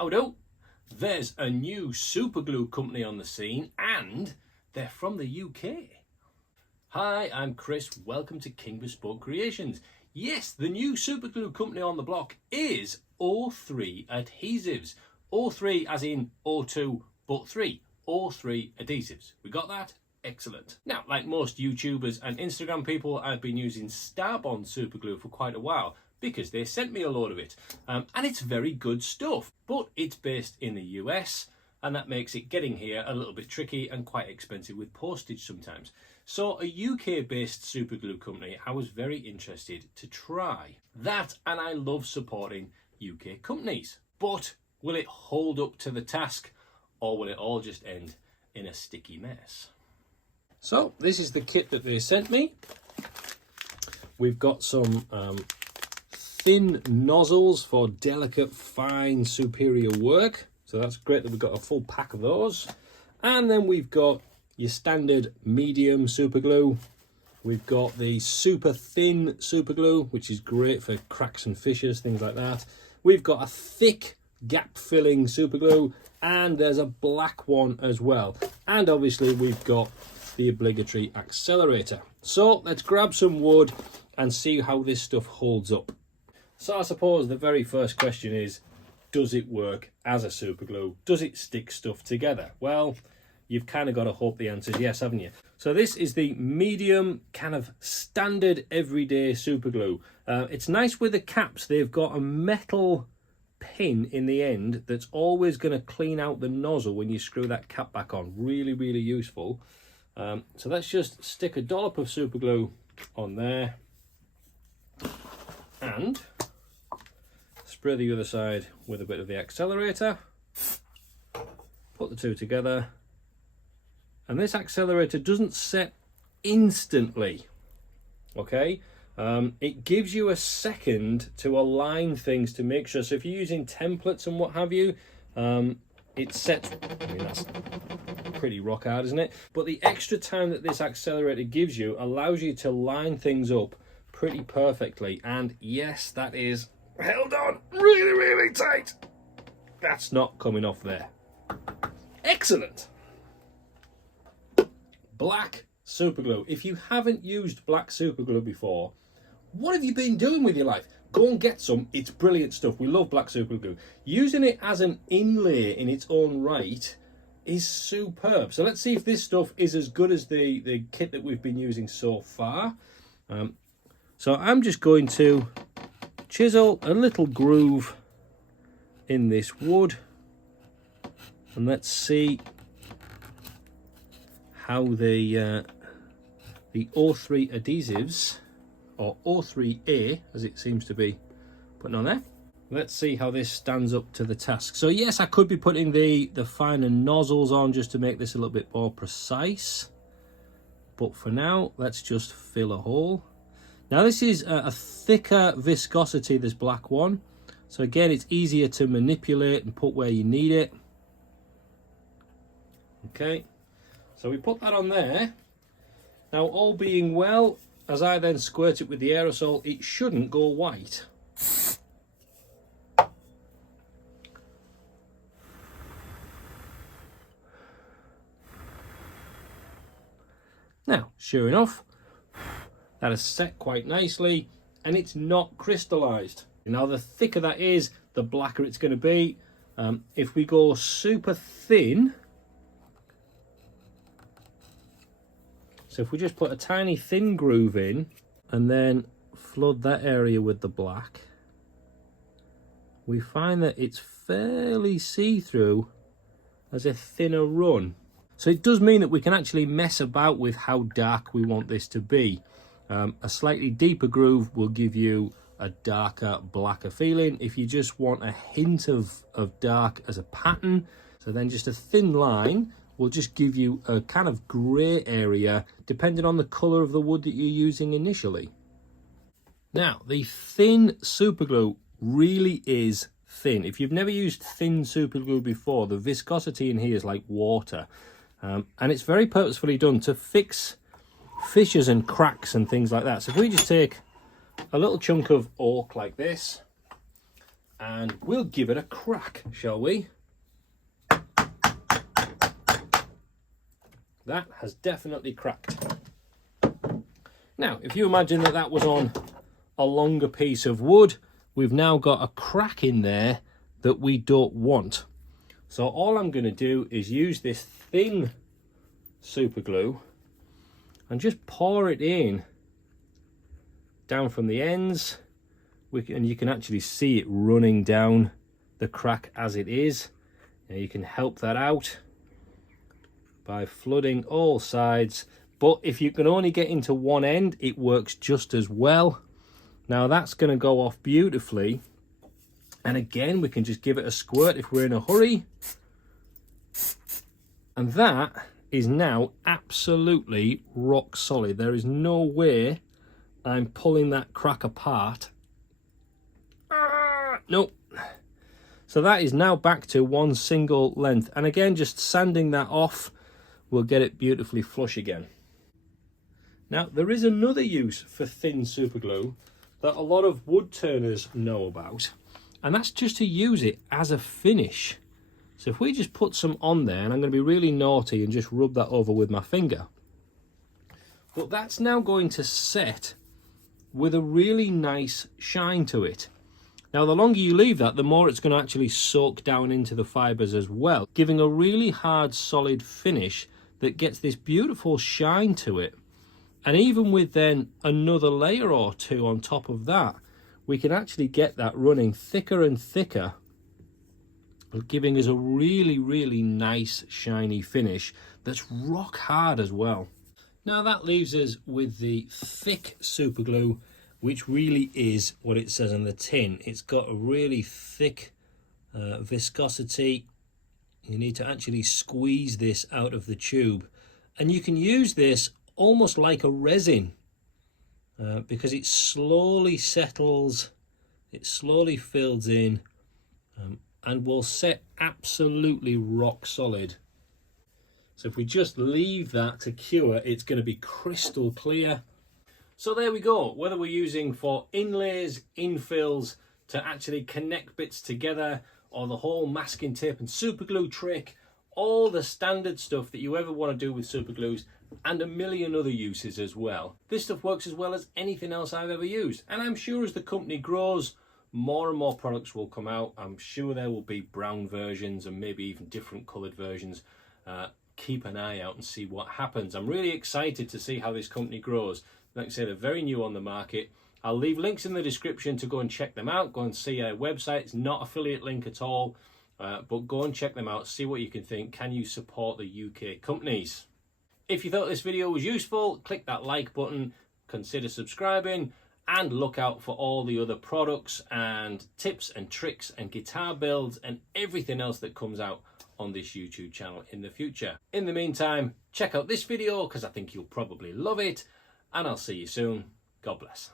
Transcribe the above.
Howdo! There's a new superglue company on the scene and they're from the UK. Hi, I'm Chris. Welcome to King Bespoke Creations. Yes, the new superglue company on the block is O3 Adhesives. O3 as in O2 but 3. O3 Adhesives. We got that? Excellent. Now, like most YouTubers and Instagram people, I've been using Starbond superglue for quite a while because they sent me a load of it. And it's very good stuff, but it's based in the US and that makes it getting here a little bit tricky and quite expensive with postage sometimes. So a UK-based superglue company I was very interested to try. That, and I love supporting UK companies. But will it hold up to the task or will it all just end in a sticky mess? So this is the kit that they sent me. We've got some thin nozzles for delicate, fine, superior work. So that's great that we've got a full pack of those. And then we've got your standard medium superglue. We've got the super thin superglue, which is great for cracks and fissures, things like that. We've got a thick gap filling superglue, and there's a black one as well. And obviously we've got the obligatory accelerator. So let's grab some wood and see how this stuff holds up. So I suppose the very first question is, does it work as a superglue? Does it stick stuff together? Well, you've kind of got to hope the answer is yes, haven't you? So this is the medium kind of standard everyday superglue. It's nice with the caps. They've got a metal pin in the end that's always going to clean out the nozzle when you screw that cap back on. Really, really useful. So let's just stick a dollop of superglue on there and spray the other side with a bit of the accelerator. Put the two together. And this accelerator doesn't set instantly, okay? It gives you a second to align things to make sure. So if you're using templates and what have you, it sets, I mean, that's pretty rock hard, isn't it? But the extra time that this accelerator gives you allows you to line things up pretty perfectly. And yes, that is held on really, really tight. That's not coming off there. Excellent. Black superglue. If you haven't used black superglue before, what have you been doing with your life? Go and get some. It's brilliant stuff. We love black superglue. Using it as an inlay in its own right is superb. So let's see if this stuff is as good as the kit that we've been using so far. So I'm just going to chisel a little groove in this wood and let's see how the O3 adhesives, or O3A as it seems to be putting on there. Let's see how this stands up to the task. So yes, I could be putting the finer nozzles on just to make this a little bit more precise. But for now, let's just fill a hole. Now this is a thicker viscosity, this black one. So again, it's easier to manipulate and put where you need it. Okay, so we put that on there. Now all being well, as I then squirt it with the aerosol, it shouldn't go white. Now, sure enough, that has set quite nicely and it's not crystallized. Now the thicker that is, the blacker it's going to be. If we go super thin, so if we just put a tiny thin groove in and then flood that area with the black, we find that it's fairly see-through as a thinner run. So it does mean that we can actually mess about with how dark we want this to be. A slightly deeper groove will give you a darker, blacker feeling. If you just want a hint of dark as a pattern, so then just a thin line will just give you a kind of grey area depending on the colour of the wood that you're using initially. Now, the thin superglue really is thin. If you've never used thin superglue before, the viscosity in here is like water. And it's very purposefully done to fix fissures and cracks and things like that. So if we just take a little chunk of oak like this and we'll give it a crack, shall we? That has definitely cracked. Now, if you imagine that that was on a longer piece of wood, we've now got a crack in there that we don't want. So all I'm going to do is use this thin super glue and just pour it in down from the ends. And you can actually see it running down the crack as it is. Now you can help that out by flooding all sides. But if you can only get into one end, it works just as well. Now that's going to go off beautifully. And again, we can just give it a squirt if we're in a hurry. And that is now absolutely rock solid. There is no way I'm pulling that crack apart. Nope. So that is now back to one single length. And again, just sanding that off will get it beautifully flush again. Now, there is another use for thin super glue that a lot of wood turners know about, and that's just to use it as a finish. So if we just put some on there, and I'm going to be really naughty and just rub that over with my finger, but that's now going to set with a really nice shine to it. Now, the longer you leave that, the more it's going to actually soak down into the fibres as well, giving a really hard, solid finish that gets this beautiful shine to it. And even with then another layer or two on top of that, we can actually get that running thicker and thicker, giving us a really, really nice, shiny finish that's rock hard as well. Now that leaves us with the thick super glue, which really is what it says on the tin. It's got a really thick viscosity. You need to actually squeeze this out of the tube. And you can use this almost like a resin because it slowly settles, it slowly fills in and will set absolutely rock solid. So if we just leave that to cure, it's going to be crystal clear. So there we go. Whether we're using for inlays, infills, to actually connect bits together, or the whole masking tape and super glue trick, all the standard stuff that you ever want to do with super glues, and a million other uses as well. This stuff works as well as anything else I've ever used, and I'm sure as the company grows, more and more products will come out. I'm sure there will be brown versions and maybe even different coloured versions. Keep an eye out and see what happens. I'm really excited to see how this company grows. Like I said, they're very new on the market. I'll leave links in the description to go and check them out. Go and see their website. It's not affiliate link at all, but go and check them out. See what you can think. Can you support the UK companies? If you thought this video was useful, click that like button, consider subscribing, and look out for all the other products and tips and tricks and guitar builds and everything else that comes out on this YouTube channel in the future. In the meantime, check out this video because I think you'll probably love it, and I'll see you soon. God bless.